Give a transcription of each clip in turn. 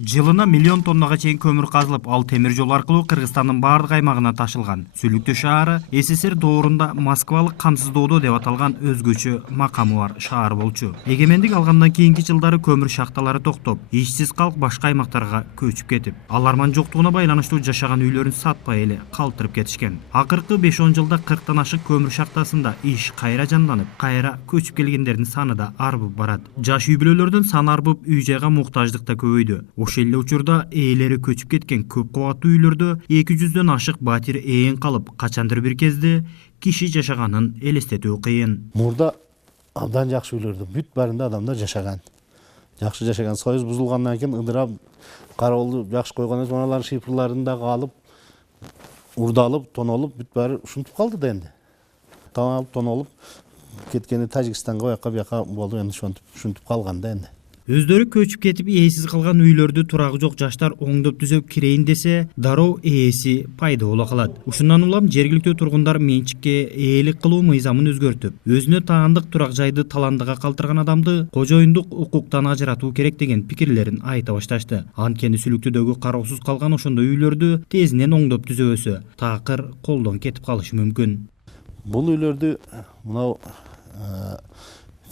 Жылына миллион тоннага чейин көмүр казылып, ал темир жол аркылуу Кыргызстандын бардык аймагына ташылган. Сүлүктүү шаары СССР доорунда Москвалык камсыздоодо деп аталган өзгөчө макамы бар шаар болчу. Эгемендик алгандан кийинки жылдары көмүр шахталары токтоп, ишсиз калк башка аймактарга көчүп кетип, аларман жоктугуна байланыштуу жашаган үйлөрүн сатпай эле калтырып кетишкен. Акыркы 5-10 жылда 40тан ашык көмүр шахтасында иш кайра жанданып, кайра көчүп келгендердин саны да арбып барат. Жаш үй бүлөлөрдүн саны арбып, үй жайга муктаждык да көбөйдү. Ошол эле учурда ээлери көчүп кеткен көп кабаттуу үйлөрдө 200дөн ашык батир ээн калып, качандыр бир кезде киши жашаганын элестетүү кыйын. Мурда абдан жакшы үйлөрдө бүт баарында адамдар жашаган. Жакшы жашаган. Союз бузулгандан кийин ыдырап, кароолду жакшы койгон экен, алар шифрларын да калып, урдалып, тонолуп, бүт баары ушинтип калды да энди. Тамалып, тонолуп кеткени Тажикстанга, бияка болду, энди ушинтип калган да энди. Өздөрү көчүп кетип, ээсиз калган үйлөрдү турагы жок жаштар оңдоп түзөп кирейин десе, дароо ээси пайда боло калат. Ушундан улам жергиликтүү тургундар менчикке ээлик кылуу мыйзамын өзгөртүп, өзүнө таандык турак жайды таландыга калтырган адамды кожоюндук укуктан ажыратуу керек деген пикирлерин айта башташты. Анткени сүлүктүүдөгү кароосуз калган ошондой үйлөрдү тезинен оңдоп түзөбөсө, такыр колдон кетип калышы мүмкүн. Бул үйлөрдү мынау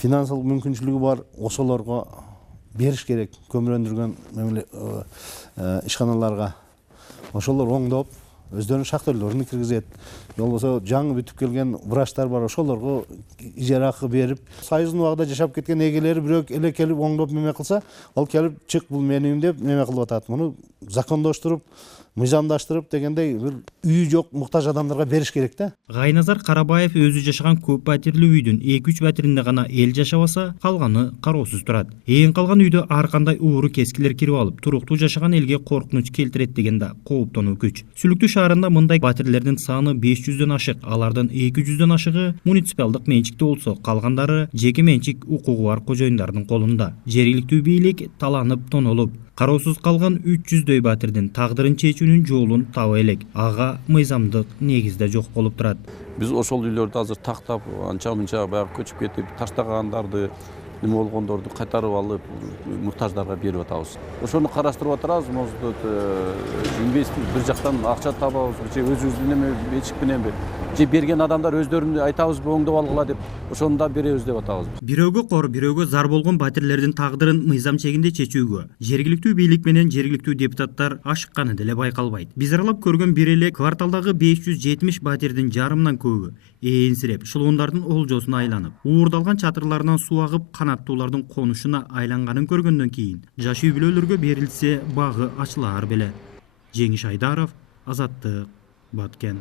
финансылык мүмкүнчүлүгү бар ошолорго бериш керек, көмүр өндүргөн ишканаларга. Ошолор оңдоп, өздөрүнүн шахтерлерин киргизет. Болбосо жаңы бүтүп келген врачтар бар, ошолорго ижара акы берип, союздун убагында жашап кеткен эгелери бирөө эле келип оңдоп неме кылса, ал келип чык бул менин үйүм деп неме кылып атат. Муну закондоштуруп, мыйзамдаштырып дегендей бир үйү жок муктаж адамдарга бериш керек да. Гайназар Карабаев өзү жашаган көп батирлүү үйдүн 2-3 батиринде гана эл жашабаса, калганы кароосуз турат. Ээн калган үйдө ар кандай ууру кескилер кирип алып, туруктуу жашаган элге коркунуч келтирет деген да кооптонуу күч. Сүлүктүү шаарында мындай батирлердин саны 500дөн ашык, алардын 200дөн ашыгы муниципалдык менчикте болсо, калгандары жеке менчик укугу бар кожоюндардын колунда. Жергиликтүү бийлик таланып, тонолуп, кароосуз калган 300дөй батирдин тагдырын чечүүнүн жолун таба элек. Ага мыйзамдык негизде жок болуп турат. Биз ошол үйлөрдү азыр тактап, анча-мынча баягы көчүп кетип, таштагандарды, неме болгондорду кайтарып алып, муктаждарга берип атабыз. Ошону караштырып атабыз, может, инвестор бир жактан акча табабыз, же өзүбүздүн неме менчик мененби, же берген адамдар өздөрүнү айтабызбы оңдоп алгыла деп, ошону да беребиз деп атабыз. Бирөөгө кор, бирөөгө зар болгон батирлердин тагдырын мыйзам чегинде чечүүгө жергиликтүү бийлик менен жергиликтүү депутаттар ашыкканы деле байкалбайт. Биз аралап көргөн бир эле кварталдагы 570 батирдин жарымынан көбү ээнсиреп, шылуундардын олжосуна айланып, уурдалган чатырларынан суу агып, канаттуулардын конушуна айланганын көргөндөн кийин жаш үй бүлөлөргө берилсе багы ачылаар беле. Жеңиш Айдаров, Азаттык, Баткен.